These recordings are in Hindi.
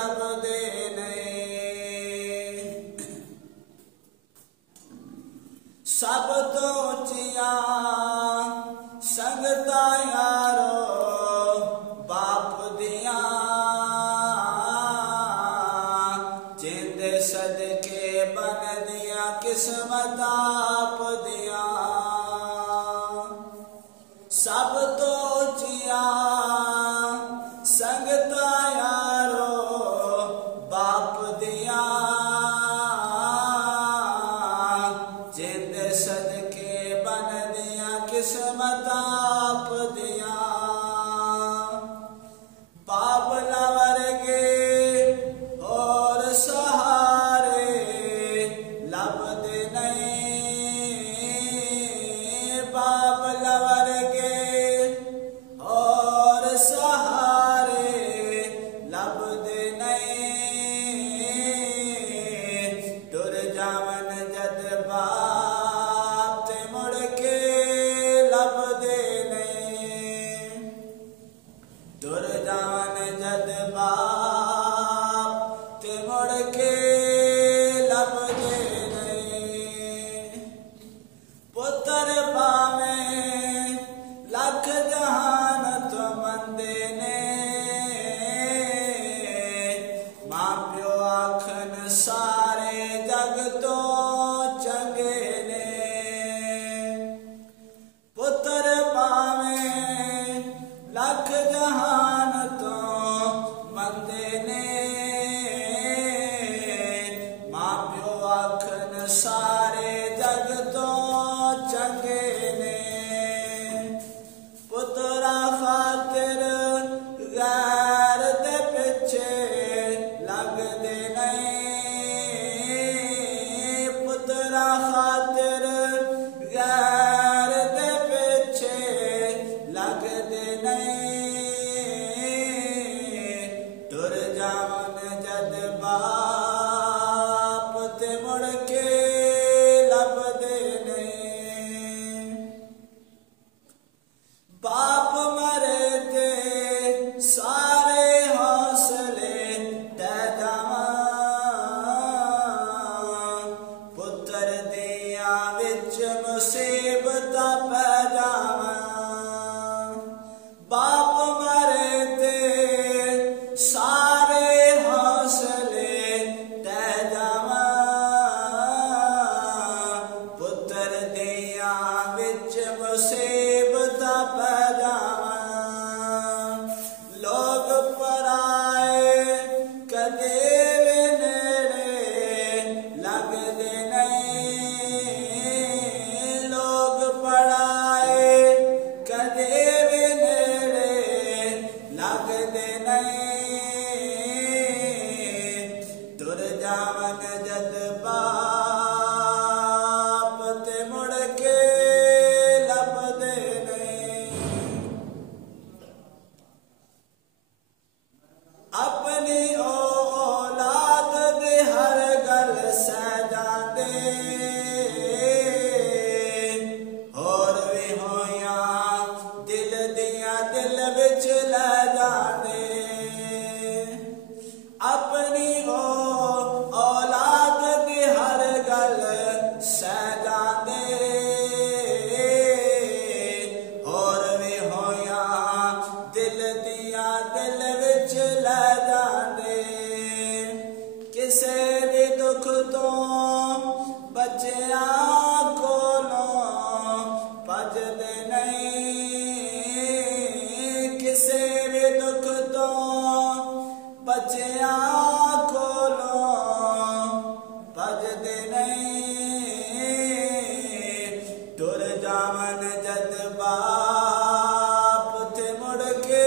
लभदे नहीं। सब तो उचिया संगता यारो बाप दिया, जिंदे सदके बन दिया किस्मत आप दिया। सब तो उचिया संगता यारो बाप दिया, जिंदे सदके बन दिया किस्मत आप दिया। बाबला वर्गे और सहारे लभदे नहीं। बाबला वर्गे और सहारे लभदे नहीं। टुर जावन जद बाप ते मुड़ के लभदे नहीं। टुर जावन जद बाप ते मुड़ के लभदे नहीं। पुत्र पावे लख जहान तो मंदे ने, मां प्यो आखन सारे जग तो चंगे ने। पुत्र पावे लख जहान तो मंदे ने, मां प्यो आखन सारे जग तो चंगे ने। पुत्रा खातिर गैर दे पिछे लगदे नहीं। पुत्रा खातिर गैर दे पिछे लगदे नहीं। टुर जावन जद बाप ते मुड़ के लभदे नहीं। बाप मरे ते सारे हौसले दै जावां, पुत्र दिया विच मुसीबत पै जावां। बाप मरे ते सारे हौसले दै जावां, पुत्र दिया विच मुसीबत पै जावां। लोग पराए कदे भी नेड़े लगदे नहीं। लोग पराए कदे भी नेड़े लगदे नहीं। टुर जावन जद बाप ते मुड़ के लभदे नहीं। अपनी औलाद दे हर गल सह जांदे, होर भी होया दिल दिया दिल विच लै जांदे। अपनी औलाद दी हर गल सह जांदे, होर भी होया दिल दिया दिल विच लै जांदे। किसे भी दुख तो बचिया कोलों भजदे नहीं। किसे भी दुख तो बचिया कोलों भजदे नहीं। टुर जावन जद बाप ते मुड़ के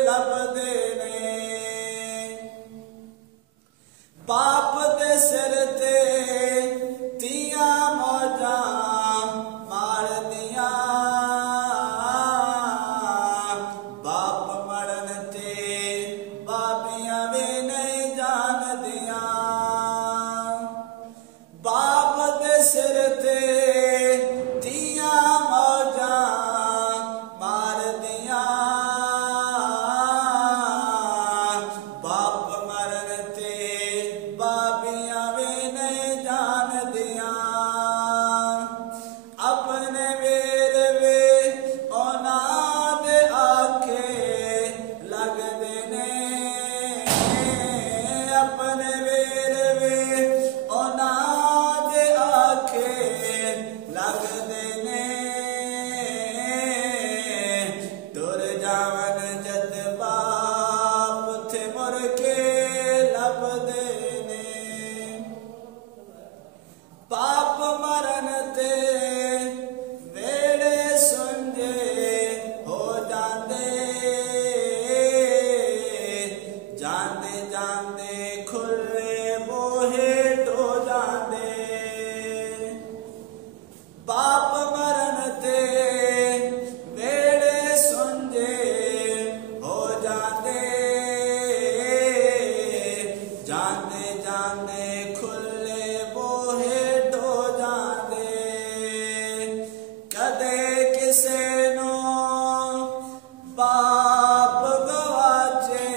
लभदे नहीं। बाप दे सिर ते तिया मौजा मार दिया, बाप मरन ते बाबियां भी नहीं ਜਾਂਦੇ ਜਾਂਦੇ ਖੁੱਲੇ ਬੋਹੇ ਢੋ ਜਾਂਦੇ ਬਾਪ ਮਰਨ ਤੇ ਵੇੜੇ ਸੁੰਝੇ ਹੋ ਜਾਂਦੇ ਜਾਂਦੇ ਜਾਂਦੇ ਖੁੱਲੇ ਬੋਹੇ ਢੋ ਜਾਂਦੇ ਕਦੇ ਕਿਸੇ ਨੂੰ ਬਾਪ ਗਵਾਚੇ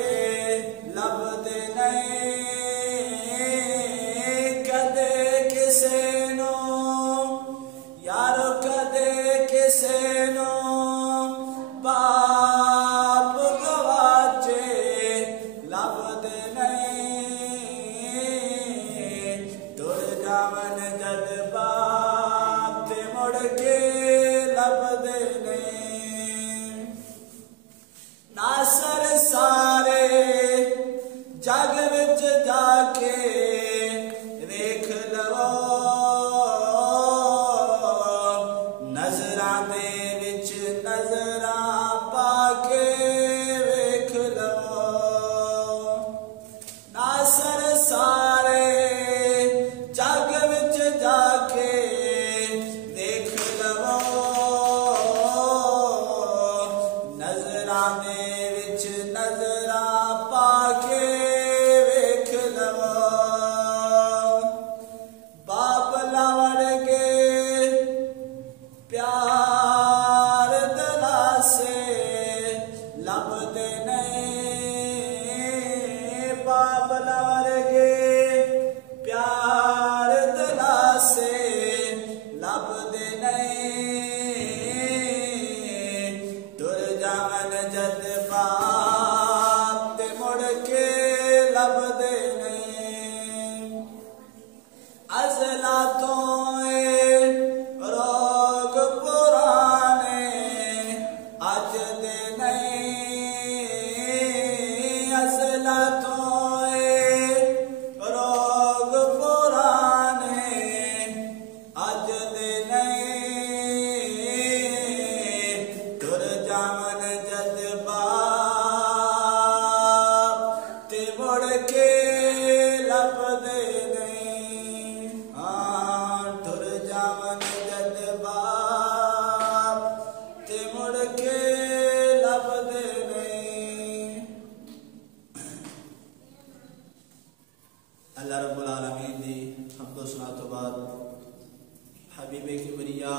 ਲੱਭਦੇ ਨਹੀਂ ਕਦੇ ਕਿਸੇ ਨੂੰ ਯਾਰੋ ਕਦੇ ਕਿਸੇ ਨੂੰ ਬਾਪ ਗਵਾਚੇ ਲੱਭਦੇ ਨਹੀਂ ਤੁਰ ਜਾਵਨ ਜਦ ਬਾਪ ਤੇ ਮੁੜ ਕੇ ਲੱਭਦੇ ਨਹੀਂ ਨਾਸਰ ਸਾਰੇ ਜਗ ਵਿੱਚ ਜਾ ਕੇ ਵੇਖ ਲਵੋ ਨਜ਼ਰਾਂ ਦੇ ਵਿੱਚ ਨਜ਼ਰਾਂ ਪਾ ਕੇ ਵੇਖ ਲਵੋ ਨਾਸਰ ਸਾਰੇ ਜਗ ਵਿੱਚ ਜਾ ਕੇ ਵੇਖ ਲਵੋ ਨਜ਼ਰਾਂ ਦੇ ਵਿੱਚ ਨਜ਼ਰਾਂ ਪਾ ਕੇ ਵੇਖ ਲਵੋ ਬਾਪ ਲਵੜਗੇ प्यार दलासे लभदे नहीं बाप लवरगे प्यार दलासे लभदे नहीं तुर जावन जद बाप ते मुड़ के लभदे नहीं अज़ला तो अज़ला तोए रोग पुराने अज दे नहीं तुर जावन जद बाप ते मुड़ के लभदे नहीं हाँ तुर जावन जद बाप ते मुड़ के लभदे नहीं अल्लाह रब्बुल आलमीन दी हमदो सना तो बाद हबीब किबरिया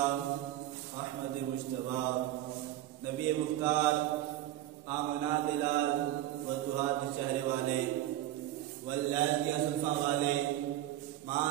अहमद मुज्तबा नबी मुख्तार आमना दिलाल व दुहाद चेहरे वाले वल्लैल की असल्फा वाले मां